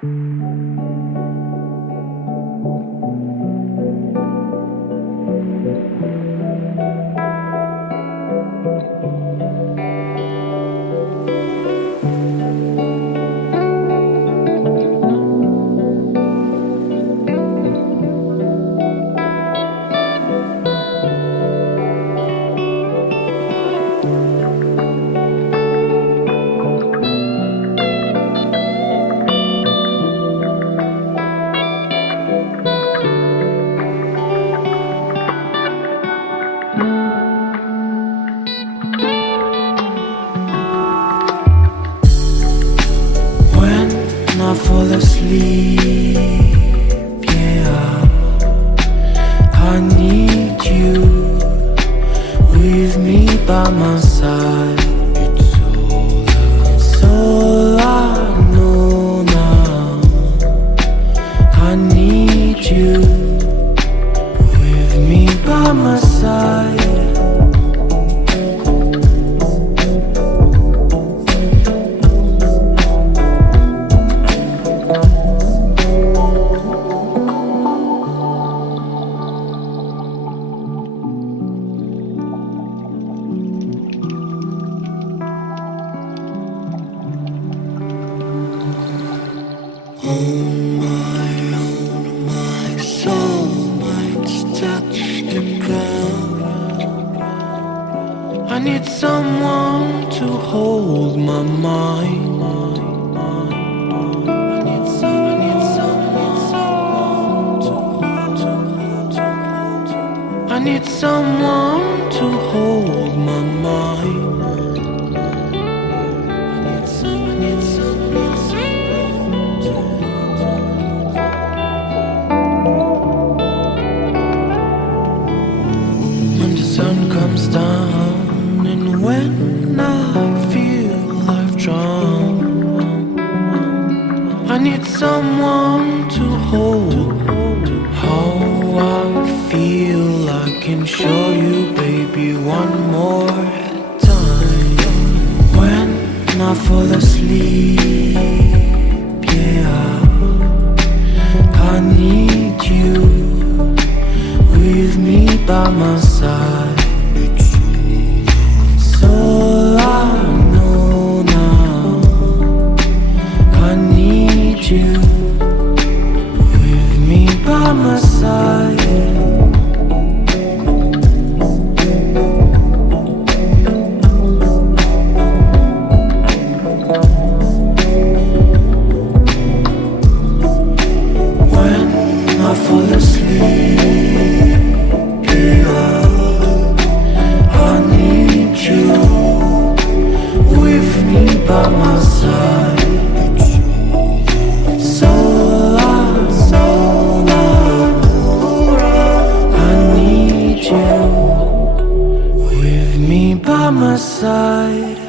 I fall asleep, yeah, I need you with me by my side. It's all I know now. I need you with me by my side. My soul might touch the ground. I need someone to hold my mind. I need someone to hold my mind. When the sun comes down and when I feel I've drowned, I need someone to hold how I feel. I can show you, baby, one more time. When I fall asleep, yeah, I need you with me by my side. It's all I know now. I need you with me by my side. When I fall asleep, I need you with me by my side. It's all I know. I need you with me by my side.